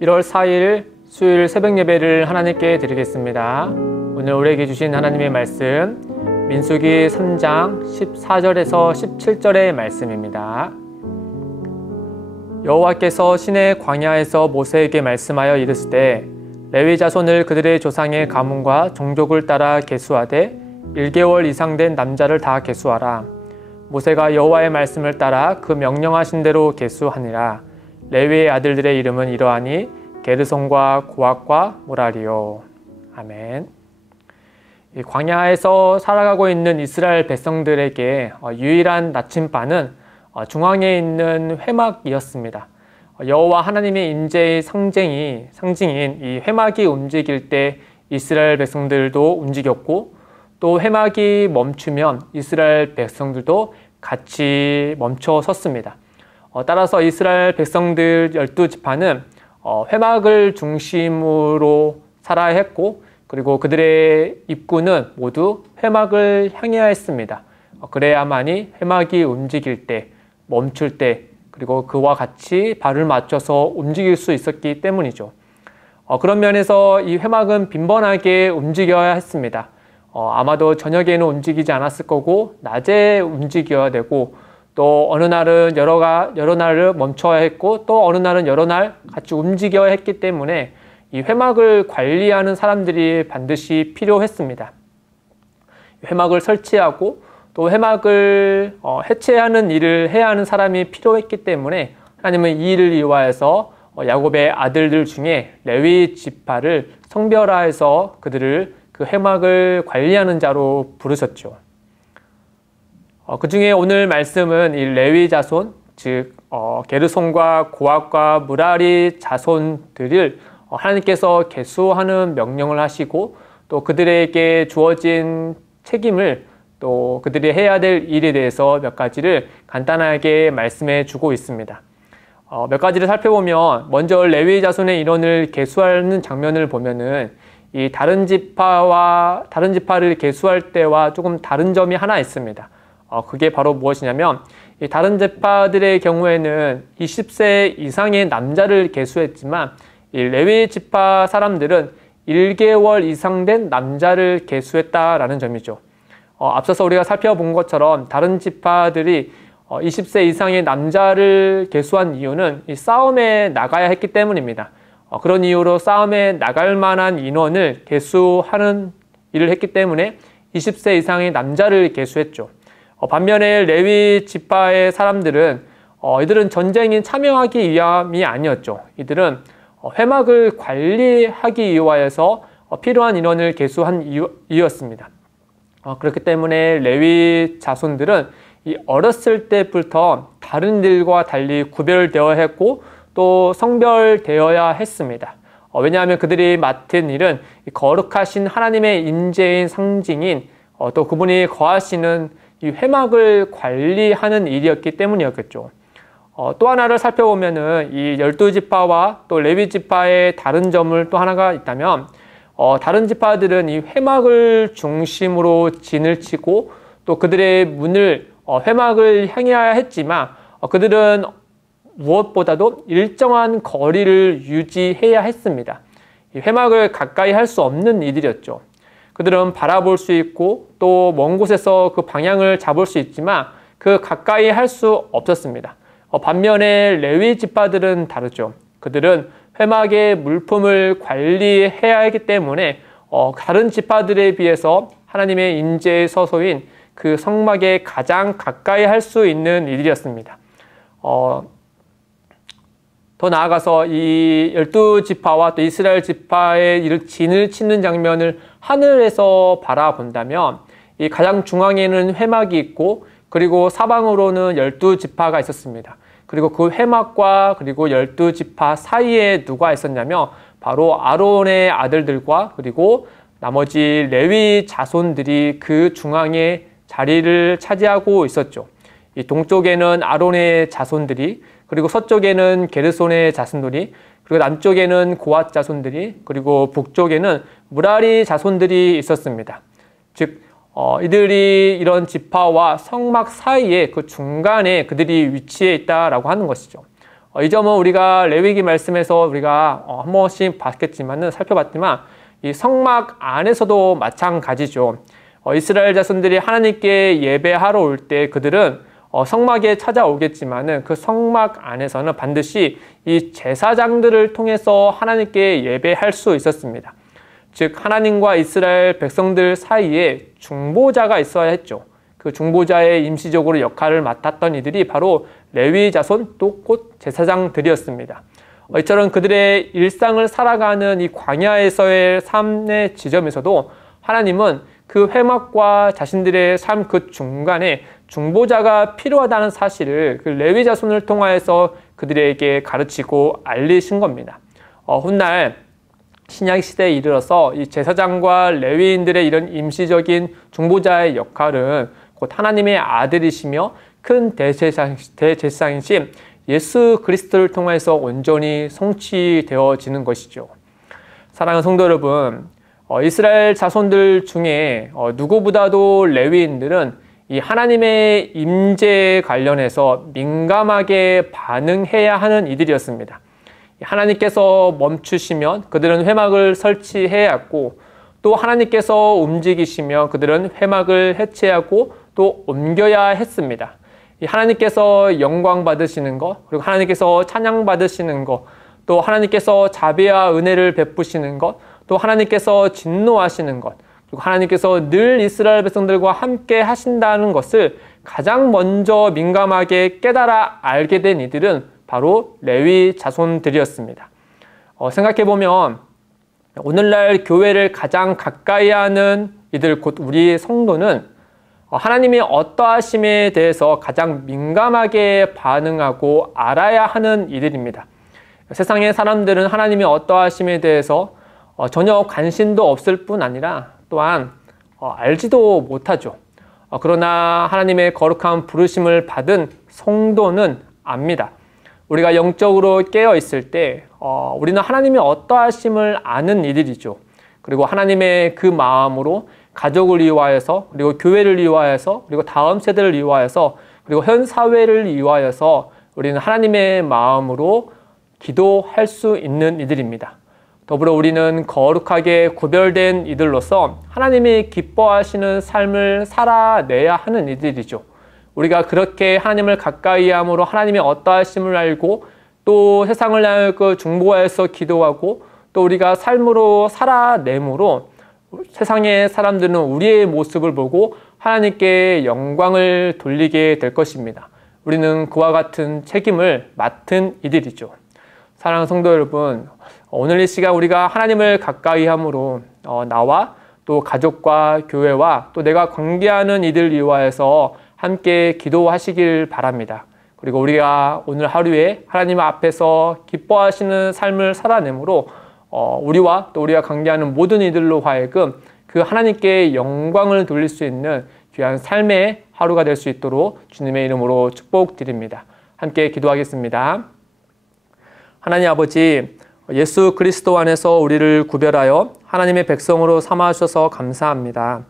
1월 4일 수요일 새벽 예배를 하나님께 드리겠습니다. 오늘 우리에게 주신 하나님의 말씀 민수기 3장 14절에서 17절의 말씀입니다. 여호와께서 시내 광야에서 모세에게 말씀하여 이르시되 레위 자손을 그들의 조상의 가문과 종족을 따라 계수하되 1개월 이상 된 남자를 다 계수하라. 모세가 여호와의 말씀을 따라 그 명령하신 대로 계수하니라. 레위의 아들들의 이름은 이러하니 게르손과 고핫과 무라리요. 아멘. 이 광야에서 살아가고 있는 이스라엘 백성들에게 유일한 나침반은 중앙에 있는 회막이었습니다. 여호와 하나님의 임재의 상징인 이 회막이 움직일 때 이스라엘 백성들도 움직였고, 또 회막이 멈추면 이스라엘 백성들도 같이 멈춰 섰습니다. 따라서 이스라엘 백성들 12지파는 회막을 중심으로 살아야 했고, 그리고 그들의 입구는 모두 회막을 향해야 했습니다. 그래야만이 회막이 움직일 때, 멈출 때, 그리고 그와 같이 발을 맞춰서 움직일 수 있었기 때문이죠. 그런 면에서 이 회막은 빈번하게 움직여야 했습니다. 아마도 저녁에는 움직이지 않았을 거고, 낮에 움직여야 되고, 또 어느 날은 여러 날을 멈춰야 했고, 또 어느 날은 여러 날 같이 움직여야 했기 때문에 이 회막을 관리하는 사람들이 반드시 필요했습니다. 회막을 설치하고 또 회막을 해체하는 일을 해야 하는 사람이 필요했기 때문에 하나님은 이 일을 이유하여서 야곱의 아들들 중에 레위 지파를 성별화해서 그들을 그 회막을 관리하는 자로 부르셨죠. 그 중에 오늘 말씀은 이 레위 자손, 즉 게르손과 고핫과 무라리 자손들을 하나님께서 계수하는 명령을 하시고, 또 그들에게 주어진 책임을, 또 그들이 해야 될 일에 대해서 몇 가지를 간단하게 말씀해 주고 있습니다. 몇 가지를 살펴보면, 먼저 레위 자손의 인원을 계수하는 장면을 보면은 이 다른 지파를 계수할 때와 조금 다른 점이 하나 있습니다. 그게 바로 무엇이냐면, 이 다른 지파들의 경우에는 20세 이상의 남자를 계수했지만 이 레위 지파 사람들은 1개월 이상 된 남자를 계수했다라는 점이죠. 앞서서 우리가 살펴본 것처럼 다른 지파들이 20세 이상의 남자를 계수한 이유는 이 싸움에 나가야 했기 때문입니다. 그런 이유로 싸움에 나갈 만한 인원을 계수하는 일을 했기 때문에 20세 이상의 남자를 계수했죠. 반면에 레위 지파의 사람들은 이들은 전쟁에 참여하기 위함이 아니었죠. 이들은 회막을 관리하기 위하여서 필요한 인원을 계수한 이유였습니다. 그렇기 때문에 레위 자손들은 이 어렸을 때부터 다른 일과 달리 구별되어야 했고, 또 성별되어야 했습니다. 왜냐하면 그들이 맡은 일은 거룩하신 하나님의 임재인 상징인 또 그분이 거하시는 이 회막을 관리하는 일이었기 때문이었겠죠. 또 하나를 살펴보면은 이 12지파와 또 레위 지파의 다른 점을 또 하나가 있다면, 다른 지파들은 이 회막을 중심으로 진을 치고 또 그들의 문을 회막을 향해야 했지만, 그들은 무엇보다도 일정한 거리를 유지해야 했습니다. 이 회막을 가까이 할 수 없는 이들이었죠. 그들은 바라볼 수 있고 또 먼 곳에서 그 방향을 잡을 수 있지만 그 가까이 할 수 없었습니다. 반면에 레위 지파들은 다르죠. 그들은 회막의 물품을 관리해야 하기 때문에 다른 지파들에 비해서 하나님의 임재의 서소인 그 성막에 가장 가까이 할 수 있는 일이었습니다. 더 나아가서 이 12지파와 또 이스라엘 지파의 진을 치는 장면을 하늘에서 바라본다면, 이 가장 중앙에는 회막이 있고, 그리고 사방으로는 12지파가 있었습니다. 그리고 그 회막과 그리고 12지파 사이에 누가 있었냐면 바로 아론의 아들들과 그리고 나머지 레위 자손들이 그 중앙에 자리를 차지하고 있었죠. 이 동쪽에는 아론의 자손들이, 그리고 서쪽에는 게르손의 자손들이, 그리고 남쪽에는 고핫 자손들이, 그리고 북쪽에는 무라리 자손들이 있었습니다. 즉 이들이 이런 지파와 성막 사이에 그 중간에 그들이 위치해 있다라고 하는 것이죠. 이 점은 우리가 레위기 말씀에서 우리가 한 번씩 살펴봤지만 이 성막 안에서도 마찬가지죠. 이스라엘 자손들이 하나님께 예배하러 올 때 그들은 성막에 찾아오겠지만은 그 성막 안에서는 반드시 이 제사장들을 통해서 하나님께 예배할 수 있었습니다. 즉 하나님과 이스라엘 백성들 사이에 중보자가 있어야 했죠. 그 중보자의 임시적으로 역할을 맡았던 이들이 바로 레위 자손 또 곧 제사장들이었습니다. 이처럼 그들의 일상을 살아가는 이 광야에서의 삶의 지점에서도 하나님은 그 회막과 자신들의 삶 그 중간에 중보자가 필요하다는 사실을 그 레위 자손을 통하여서 그들에게 가르치고 알리신 겁니다. 훗날 신약 시대에 이르러서 이 제사장과 레위인들의 이런 임시적인 중보자의 역할은 곧 하나님의 아들이시며 큰 대제사장이신 예수 그리스도를 통해서 온전히 성취되어지는 것이죠. 사랑하는 성도 여러분, 이스라엘 자손들 중에 누구보다도 레위인들은 이 하나님의 임재에 관련해서 민감하게 반응해야 하는 이들이었습니다. 하나님께서 멈추시면 그들은 회막을 설치해야 했고, 또 하나님께서 움직이시면 그들은 회막을 해체하고 또 옮겨야 했습니다. 하나님께서 영광 받으시는 것, 그리고 하나님께서 찬양 받으시는 것, 또 하나님께서 자비와 은혜를 베푸시는 것, 또 하나님께서 진노하시는 것, 그리고 하나님께서 늘 이스라엘 백성들과 함께 하신다는 것을 가장 먼저 민감하게 깨달아 알게 된 이들은 바로 레위 자손들이었습니다. 생각해보면 오늘날 교회를 가장 가까이 하는 이들, 곧 우리 성도는 하나님이 어떠하심에 대해서 가장 민감하게 반응하고 알아야 하는 이들입니다. 세상의 사람들은 하나님이 어떠하심에 대해서 전혀 관심도 없을 뿐 아니라 또한 알지도 못하죠. 그러나 하나님의 거룩한 부르심을 받은 성도는 압니다. 우리가 영적으로 깨어 있을 때 우리는 하나님이 어떠하심을 아는 이들이죠. 그리고 하나님의 그 마음으로 가족을 위하여서, 그리고 교회를 위하여서, 그리고 다음 세대를 위하여서, 그리고 현 사회를 위하여서 우리는 하나님의 마음으로 기도할 수 있는 이들입니다. 더불어 우리는 거룩하게 구별된 이들로서 하나님이 기뻐하시는 삶을 살아내야 하는 이들이죠. 우리가 그렇게 하나님을 가까이 함으로 하나님의 어떠하심을 알고 또 세상을 향해 중보하여서 기도하고 또 우리가 삶으로 살아내므로 세상의 사람들은 우리의 모습을 보고 하나님께 영광을 돌리게 될 것입니다. 우리는 그와 같은 책임을 맡은 이들이죠. 사랑하는 성도 여러분, 오늘 이 시간 우리가 하나님을 가까이 함으로 나와 또 가족과 교회와 또 내가 관계하는 이들 위하여서 함께 기도하시길 바랍니다. 그리고 우리가 오늘 하루에 하나님 앞에서 기뻐하시는 삶을 살아내므로 우리와 또 우리가 관계하는 모든 이들로 하여금 그 하나님께 영광을 돌릴 수 있는 귀한 삶의 하루가 될 수 있도록 주님의 이름으로 축복드립니다. 함께 기도하겠습니다. 하나님 아버지, 예수 그리스도 안에서 우리를 구별하여 하나님의 백성으로 삼아주셔서 감사합니다.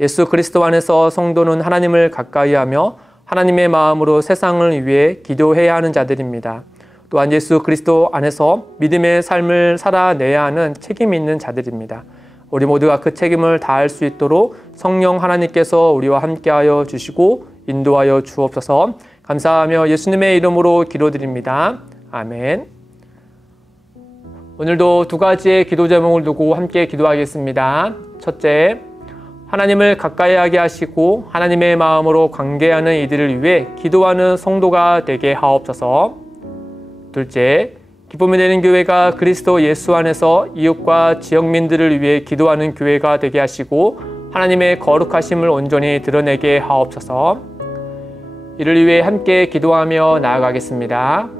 예수 그리스도 안에서 성도는 하나님을 가까이하며 하나님의 마음으로 세상을 위해 기도해야 하는 자들입니다. 또한 예수 그리스도 안에서 믿음의 삶을 살아내야 하는 책임이 있는 자들입니다. 우리 모두가 그 책임을 다할 수 있도록 성령 하나님께서 우리와 함께하여 주시고 인도하여 주옵소서. 감사하며 예수님의 이름으로 기도드립니다. 아멘. 오늘도 두 가지의 기도 제목을 두고 함께 기도하겠습니다. 첫째, 하나님을 가까이 하게 하시고 하나님의 마음으로 관계하는 이들을 위해 기도하는 성도가 되게 하옵소서. 둘째, 기쁨이 되는 교회가 그리스도 예수 안에서 이웃과 지역민들을 위해 기도하는 교회가 되게 하시고 하나님의 거룩하심을 온전히 드러내게 하옵소서. 이를 위해 함께 기도하며 나아가겠습니다.